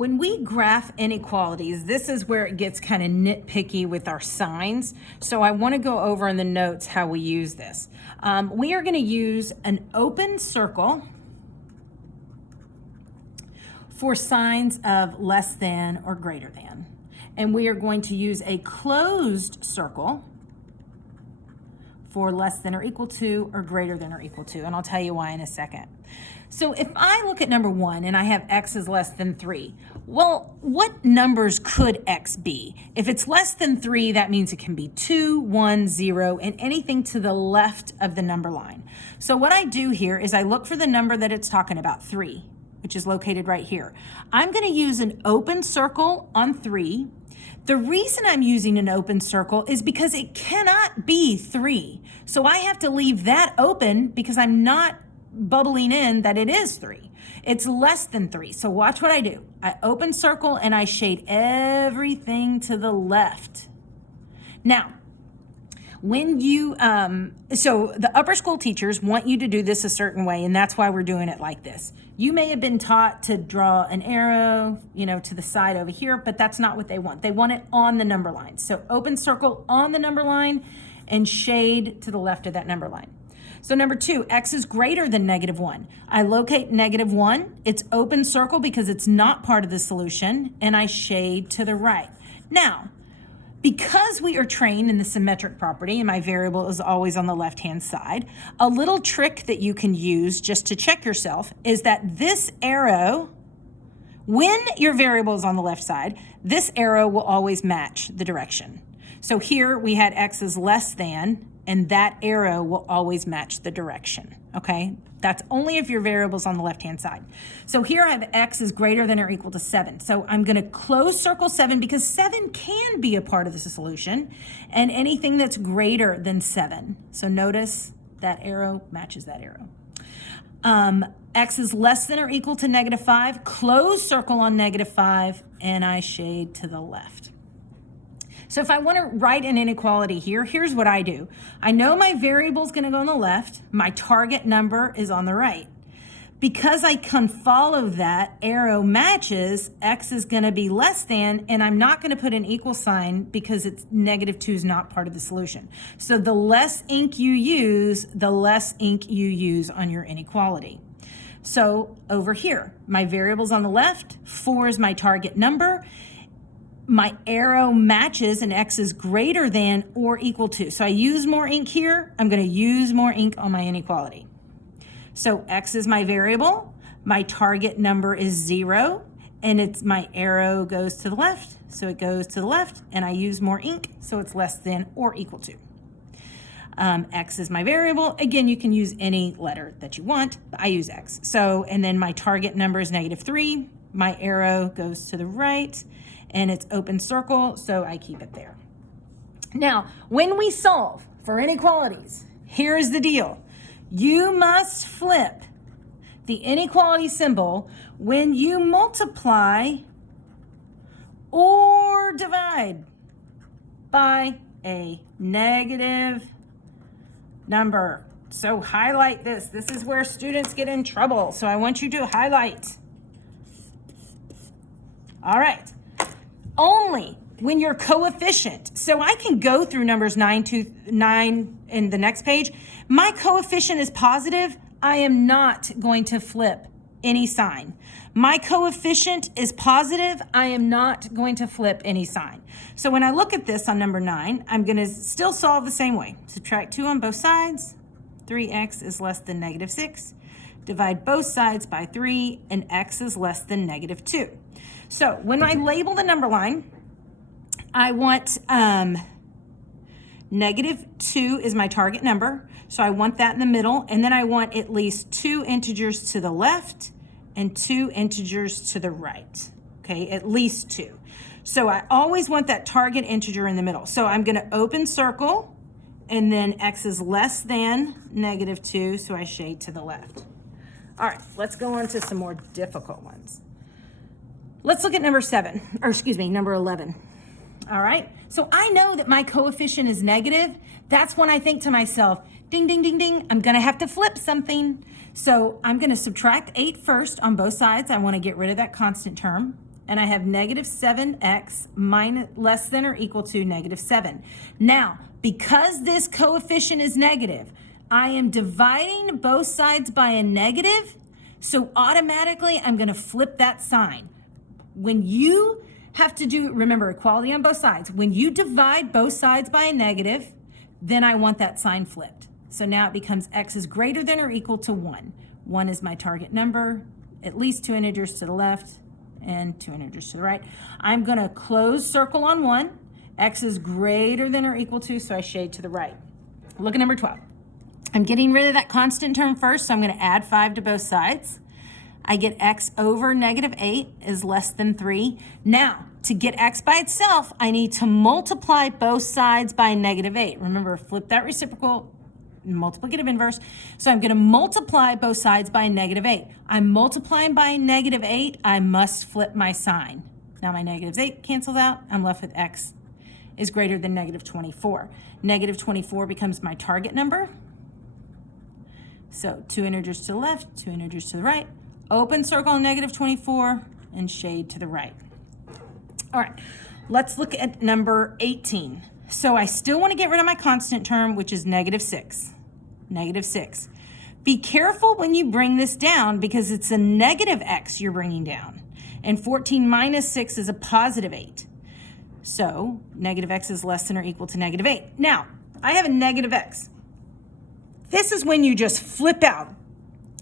When we graph inequalities, this is where it gets kind of nitpicky with our signs. So I want to go over in the notes how we use this. We are going to use an open circle for signs of less than or greater than. And we are going to use a closed circle for less than or equal to or greater than or equal to. And I'll tell you why in a second. So if I look at number 1 and I have x is less than 3, well, what numbers could x be? If it's less than 3, that means it can be 2, 1, 0, and anything to the left of the number line. So what I do here is I look for the number that it's talking about, 3, which is located right here. I'm going to use an open circle on 3. The reason I'm using an open circle is because it cannot be 3. So I have to leave that open because I'm not bubbling in that it is 3. It's less than 3. So watch what I do. I open circle and I shade everything to the left. Now, when you, so the upper school teachers want you to do this a certain way, and that's why we're doing it like this. You may have been taught to draw an arrow, to the side over here, but that's not what they want. They want it on the number line. So open circle on the number line and shade to the left of that number line. So number 2, x is greater than -1. I locate -1. It's open circle because it's not part of the solution, and I shade to the right. Now, because we are trained in the symmetric property and my variable is always on the left-hand side, a little trick that you can use just to check yourself is that this arrow, when your variable is on the left side, this arrow will always match the direction. So here we had x is less than, and that arrow will always match the direction, okay? That's only if your variable's on the left-hand side. So here I have x is greater than or equal to 7. So I'm gonna close circle 7 because 7 can be a part of the solution, and anything that's greater than 7. So notice that arrow matches that arrow. X is less than or equal to -5, close circle on -5, and I shade to the left. So if I want to write an inequality here, here's what I do. I know my variable is going to go on the left. My target number is on the right. Because I can follow that arrow matches, x is going to be less than, and I'm not going to put an equal sign because it's -2 is not part of the solution. So the less ink you use, the less ink you use on your inequality. So over here, my variable's on the left, 4 is my target number. My arrow matches and x is greater than or equal to. So I use more ink here. I'm going to use more ink on my inequality. So x is my variable. My target number is 0, and it's my arrow goes to the left. So it goes to the left, and I use more ink, so it's less than or equal to. X is my variable. Again, you can use any letter that you want, but I use x. So, and then my target number is -3. My arrow goes to the right, and it's open circle, so I keep it there. Now, when we solve for inequalities, here's the deal. You must flip the inequality symbol when you multiply or divide by a negative number. So highlight this. This is where students get in trouble. So I want you to highlight. All right. Only when your coefficient, so I can go through numbers 9 to 9 in the next page. My coefficient is positive. I am not going to flip any sign. My coefficient is positive. I am not going to flip any sign. So when I look at this on number 9, I'm going to still solve the same way. Subtract 2 on both sides. 3x is less than -6. Divide both sides by 3, and x is less than -2. So when I label the number line, I want -2 is my target number. So I want that in the middle, and then I want at least 2 integers to the left and 2 integers to the right. Okay, at least 2. So I always want that target integer in the middle. So I'm going to open circle, and then x is less than -2, so I shade to the left. All right, let's go on to some more difficult ones. Let's look at number 11. All right, so I know that my coefficient is negative. That's when I think to myself, ding, ding, ding, ding, I'm gonna have to flip something. So I'm gonna subtract 8 first on both sides. I wanna get rid of that constant term. and I have negative 7x less than or equal to negative 7. Now, because this coefficient is negative, I am dividing both sides by a negative, so automatically I'm going to flip that sign. When you have to do, remember, equality on both sides. When you divide both sides by a negative, then I want that sign flipped. So now it becomes x is greater than or equal to 1. 1 is my target number, at least 2 integers to the left and 2 integers to the right. I'm going to close circle on 1. X is greater than or equal to, so I shade to the right. Look at number 12. I'm getting rid of that constant term first, so I'm going to add 5 to both sides. I get x over negative 8 is less than 3. Now, to get x by itself, I need to multiply both sides by negative 8. Remember, flip that reciprocal, multiplicative inverse. So I'm going to multiply both sides by negative 8. I'm multiplying by negative 8. I must flip my sign. Now my negative 8 cancels out. I'm left with x is greater than negative 24. Negative 24 becomes my target number. So 2 integers to the left, 2 integers to the right. Open circle on negative 24 and shade to the right. All right, let's look at number 18. So I still want to get rid of my constant term, which is negative 6. Negative 6. Be careful when you bring this down because it's a negative x you're bringing down. And 14 minus 6 is a positive 8. So negative x is less than or equal to negative 8. Now, I have a negative x. This is when you just flip out.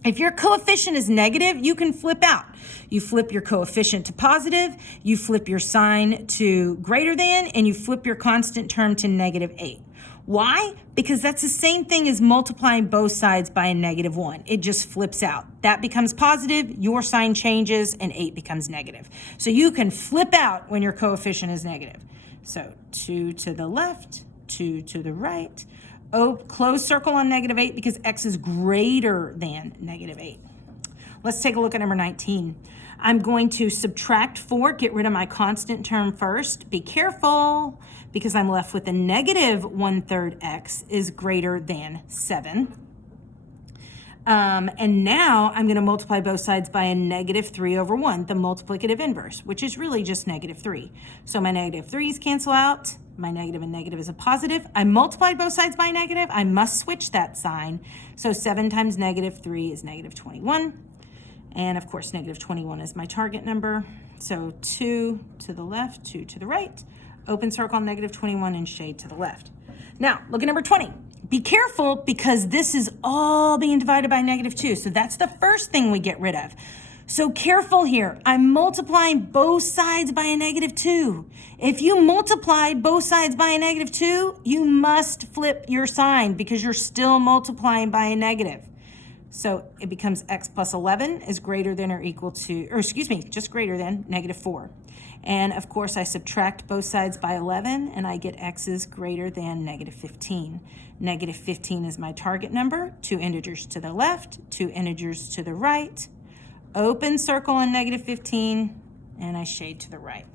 If your coefficient is negative, you can flip out. You flip your coefficient to positive, you flip your sign to greater than, and you flip your constant term to negative 8. Why? Because that's the same thing as multiplying both sides by a negative 1. It just flips out. That becomes positive, your sign changes, and 8 becomes negative. So you can flip out when your coefficient is negative. So 2 to the left, 2 to the right. Close circle on negative 8 because x is greater than negative 8. Let's take a look at number 19. I'm going to subtract 4, get rid of my constant term first. Be careful because I'm left with a negative 1/3 x is greater than 7. And now I'm going to multiply both sides by a negative 3/1, the multiplicative inverse, which is really just negative 3. So my negative 3's cancel out. My negative and negative is a positive. I multiplied both sides by negative. I must switch that sign. So 7 times negative 3 is negative 21. And of course, negative 21 is my target number. So 2 to the left, 2 to the right. Open circle on negative 21 and shade to the left. Now, look at number 20. Be careful because this is all being divided by negative 2. So that's the first thing we get rid of. So careful here. I'm multiplying both sides by a negative 2. If you multiplied both sides by a negative 2, you must flip your sign because you're still multiplying by a negative. So it becomes x plus 11 is greater than or equal to, or excuse me, just greater than negative 4. And of course, I subtract both sides by 11 and I get x is greater than negative 15. Negative 15 is my target number. 2 integers to the left, 2 integers to the right. Open circle on negative 15 and I shade to the right.